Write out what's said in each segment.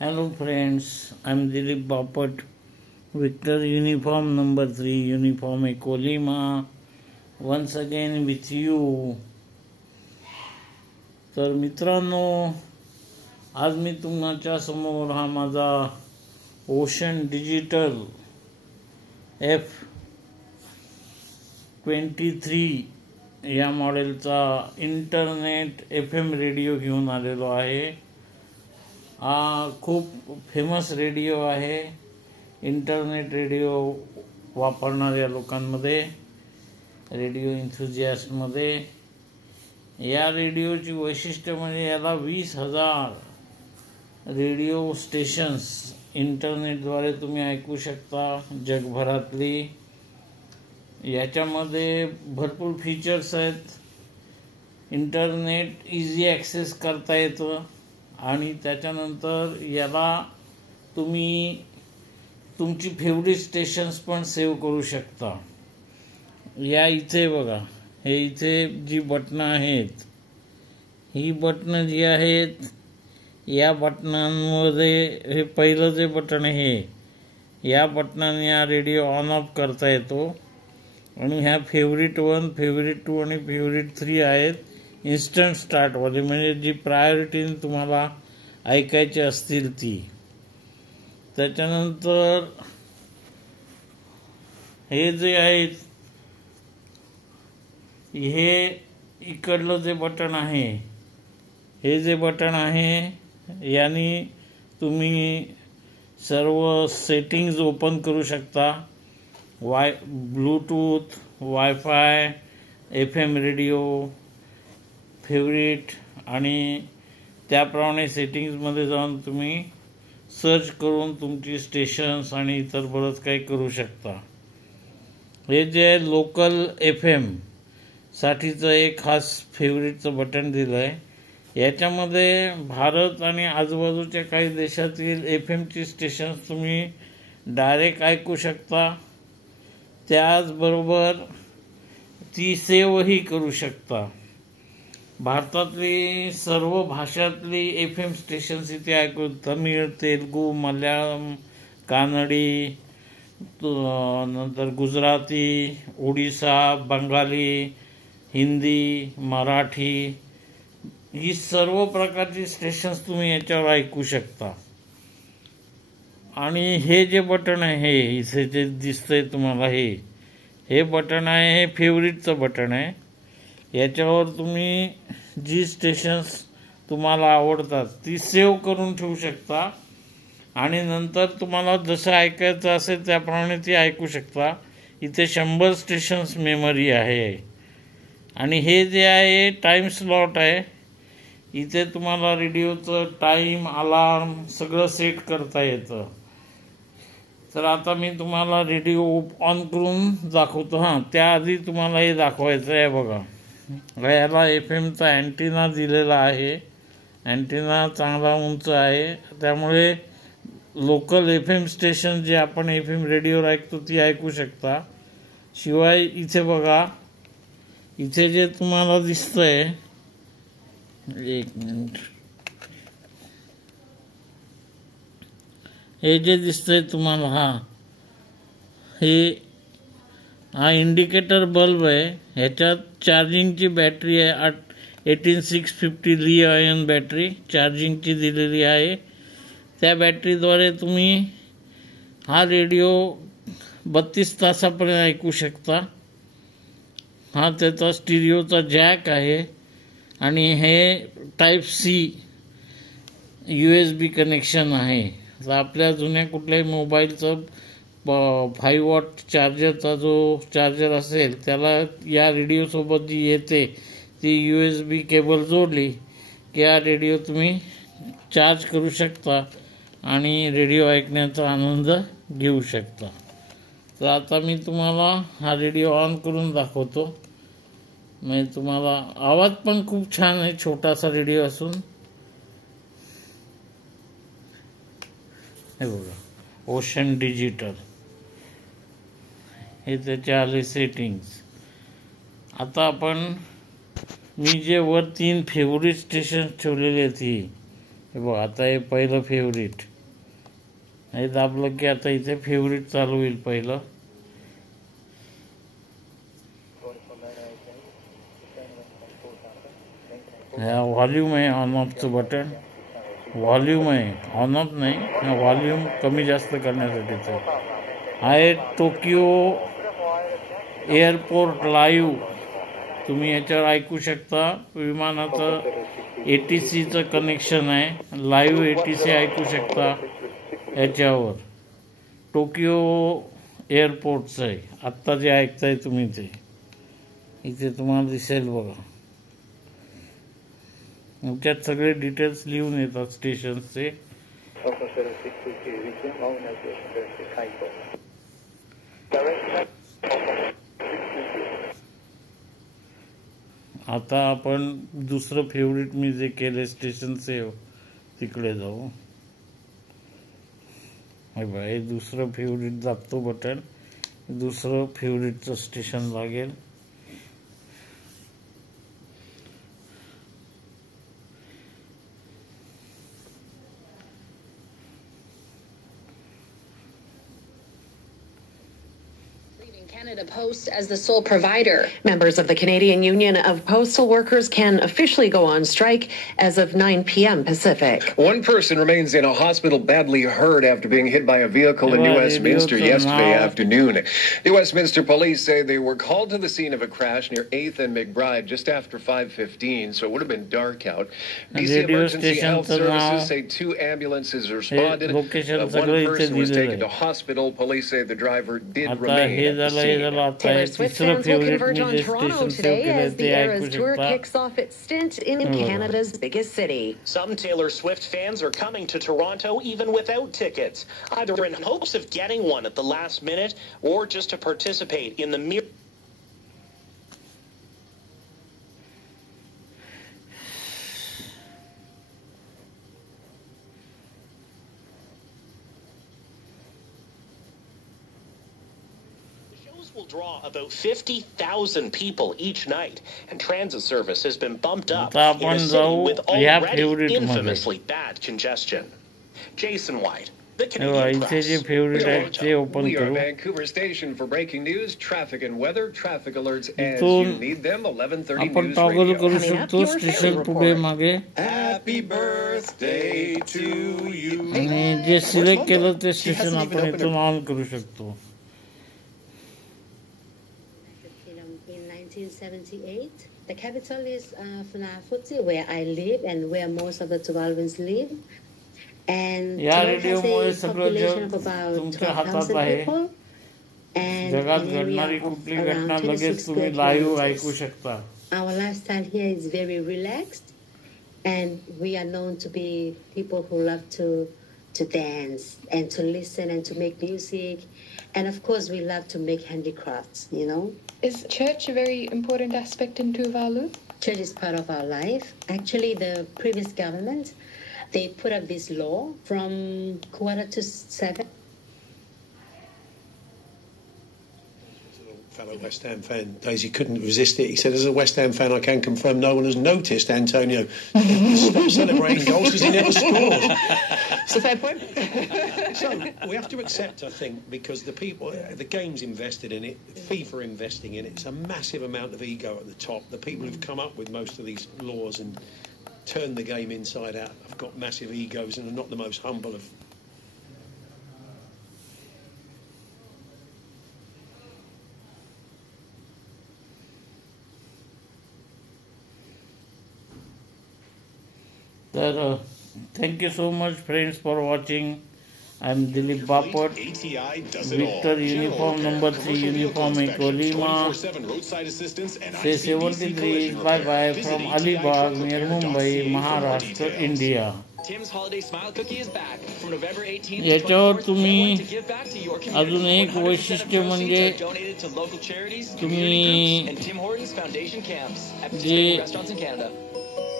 Hello friends, I'm Dilip Bapat, Victor Uniform number 3, Uniform Echo Lima, once again with you. तर मित्रांनो, आज मी तुमच्या समोर हा माझा ओशन डिजिटल F23 या मॉडेलचा इंटरनेट FM रेडिओ घेऊन आलेलो आहे। हा खूप फेमस रेडिओ आहे इंटरनेट रेडिओ वापरणाऱ्या लोकांमध्ये, रेडिओ एन्थुसियास्टमध्ये। या रेडिओची वैशिष्ट्य म्हणजे याला 20,000 रेडिओ स्टेशन्स इंटरनेटद्वारे तुम्ही ऐकू शकता जगभरातली। याच्यामध्ये भरपूर फीचर्स आहेत। इंटरनेट इझी ॲक्सेस करता येतं आणि त्याच्यानंतर याला तुम्ही तुमची फेवरेट स्टेशन्स पण सेव्ह करू शकता। या इथे बघा, हे इथे जी बटणं आहेत, ही बटणं जी आहेत, या बटनांमध्ये हे पहिलं जे बटन आहे, या बटनाने हा रेडिओ ऑन ऑफ करता येतो। आणि ह्या फेवरेट 1, फेवरेट 2 आणि फेवरेट 3 आहेत इन्स्टंट स्टार्टवाले, म्हणजे जी प्रायोरिटीने तुम्हाला ऐकायची असतील ती। त्याच्यानंतर हे जे आहेत, हे इकडलं जे बटन आहे, हे जे बटन आहे, यानी तुम्ही सर्व सेटिंग्ज ओपन करू शकता। Bluetooth, wifi, FM radio, favourite, आणि त्याप्रमाणे सेटिंग्जमध्ये जाऊन तुम्ही सर्च करून तुमची स्टेशन्स आणि इतर बरंच काही करू शकता। हे जे लोकल FM साठीचं एक खास फेवरेटचं बटन दिलं आहे। याच्यामध्ये भारत आणि आजूबाजूच्या काही देशातील FMची स्टेशन्स तुम्ही डायरेक्ट ऐकू शकता, त्याचबरोबर ती सेव्हही करू शकता। भारतातली सर्व भाषातली FM स्टेशन्स इथे ऐकू, तमिळ, तेलुगू, मल्याळम, कानडी, नंतर गुजराती, ओडिसा, बंगाली, हिंदी, मराठी, ही सर्व प्रकारची स्टेशन्स तुम्ही याच्यावर ऐकू शकता। आणि हे जे बटन आहे, इथे जे दिसतंय तुम्हाला, हे बटन आहे, हे फेवरेटचं बटन आहे। याच्यावर तुम्ही जी स्टेशन्स तुम्हाला आवडतात ती सेव्ह करून ठेवू शकता आणि नंतर तुम्हाला जसं ऐकायचं असेल त्याप्रमाणे ती ऐकू शकता। इथे 100 स्टेशन्स मेमरी आहे। आणि हे जे आहे टाईम स्लॉट आहे, इथे तुम्हाला रेडिओचं टाईम, अलार्म सगळं सेट करता येतं। तर आता मी तुम्हाला रेडिओ ऑन करून दाखवतो। हां, त्याआधी तुम्हाला हे दाखवायचं आहे बघा, याला FMचा अँटिना दिलेला आहे। अँटिना चांगला उंच आहे, त्यामुळे लोकल FM स्टेशन जे आपण FM रेडिओवर ऐकतो ती ऐकू शकता। शिवाय इथे बघा, इथे जे तुम्हाला दिसतंय, एक मिनिट, हे जे दिसतंय तुम्हाला, हा इंडिकेटर बल्ब आहे। ह्याच्यात चार्जिंगची बॅटरी आहे, 18650 ली आयन बॅटरी चार्जिंगची दिलेली आहे। त्या बॅटरीद्वारे तुम्ही हा रेडिओ 32 तासापर्यंत ऐकू शकता। हा त्याचा स्टिरिओचा जॅक आहे आणि हे टाईप C USB कनेक्शन आहे। तर आपल्या जुन्या कुठल्याही मोबाईलचं 5 वॉट चार्जरचा जो चार्जर असेल, त्याला या रेडिओसोबत जी येते ती USB केबल जोडली की हा रेडिओ तुम्ही चार्ज करू शकता आणि रेडिओ ऐकण्याचा आनंद घेऊ शकता। तर आता मी तुम्हाला हा रेडिओ ऑन करून दाखवतो। म्हणजे तुम्हाला आवाज पण खूप छान आहे, छोटासा रेडिओ असून। हे बघा, ओशन डिजिटल, हे त्याचे आले सेटिंग्स। आता आपण, मी जे वर 3 फेवरेट स्टेशन ठेवलेली आहेत, हे बघ आता हे पहिलं फेवरेट, हे दाबलं की आता इथे फेवरेट चालू होईल पहिलं. ह्या व्हॉल्यूम आहे ऑन ऑफचं बटन, व्हॉल्यूम आहे ऑन ऑफ नाही, हा व्हॉल्यूम कमी जास्त करण्यासाठीचं आहे. टोकियो एअरपोर्ट लाईव्ह तुम्ही याच्यावर ऐकू शकता. विमानाचं ATCचं कनेक्शन आहे, लाईव्ह ATC ऐकू शकता याच्यावर. टोकियो एअरपोर्टचं आहे आत्ता जे ऐकताय तुम्ही ते, इथे तुम्हाला दिसेल बघा. त्यात सगळे डिटेल्स लिहून येतात स्टेशनचे. आता आपण दुसरं फेवरेट मी जे केले स्टेशन सेव तिकडे जाऊ. हे दुसरं फेवरेट दाबतो बटन, दुसरं फेवरेटचं स्टेशन लागेल. Canada Post as the sole provider. Members of the Canadian Union of Postal Workers can officially go on strike as of 9 p.m. Pacific. One person remains in a hospital badly hurt after being hit by a vehicle in New Westminster yesterday afternoon. New Westminster police say they were called to the scene of a crash near 8th and McBride just after 5:15, so it would have been dark out. BC Emergency Health Services say 2 ambulances responded. One person was taken to hospital. Police say the driver did remain at the scene. Taylor Swift fans will converge on Toronto today as the Eras Tour kicks off its stint in Canada's biggest city. Some Taylor Swift fans are coming to Toronto even without tickets, either in hopes of getting one at the last minute or just to participate in the will draw about 50,000 people each night, and transit service has been bumped up in a city with already infamously bad congestion. Jason White, the Canadian Press. We are Vancouver station for breaking news, traffic and weather, traffic alerts as you need them. 11:30 News Radio. Coming up, your Ferry Report. Happy birthday to you. आणि जे select केलं ते station आपण इथून on करू शकतो. In 1978, the capital is Funafuti, where I live and where most of the Tuvaluans live. And Toronto has a population of about 12,000 people. And जगात an area घडणारी of कुठली around घटना 26 लगेच तुम्ही square लाईव्ह ऐकू kilometers. शकता. Our lifestyle here is very relaxed, and we are known to be people who love to dance and to listen and to make music. And of course, we love to make handicrafts, you know. Is church a very important aspect in Tuvalu? Church is part of our life. Actually, the previous government, they put up this law from 6:45. Fellow West Ham fan, Daisy couldn't resist it. He said, as a West Ham fan, I can confirm no one has noticed Antonio stop celebrating goals because he never scores. It's a fair point. So we have to accept, I think, because the people, the game's invested in it, FIFA investing in it. It's a massive amount of ego at the top. The people who've come up with most of these laws and turned the game inside out have got massive egos and are not the most humble of. Thank you so much, friends, for watching. I'm Dilip Bapat. Victor Uniform number 3 Uniform Ecolima. Say 73. Bye bye from Alibag near Mumbai, Maharashtra, India. Tim's Holiday Smile Cookie is back from November 18th. याच्यावर तुम्ही अजून एक वैशिष्ट्य म्हणजे तुम्ही जे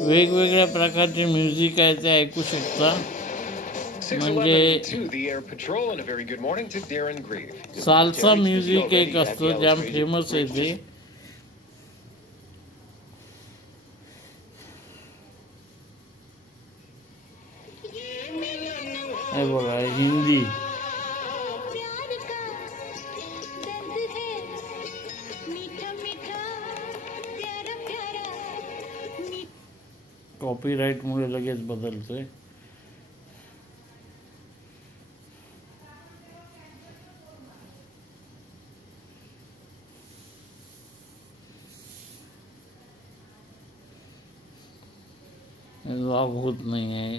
वेगवेगळ्या प्रकारचे म्युझिक आहे ते ऐकू शकता. म्हणजे साल्सा म्युझिक एक असतं जाम फेमस आहे ते. हे बघा हिंदी. कॉपीराईटमुळे लगेच बदलतोय. लॉग होत नाही आहे.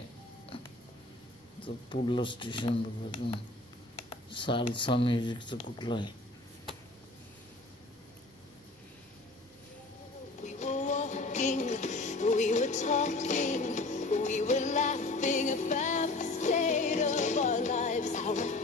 तर पुढलं स्टेशन बघा, सालसा म्युझिकचं कुठलं आहे. We were talking, we were laughing about the state of our lives.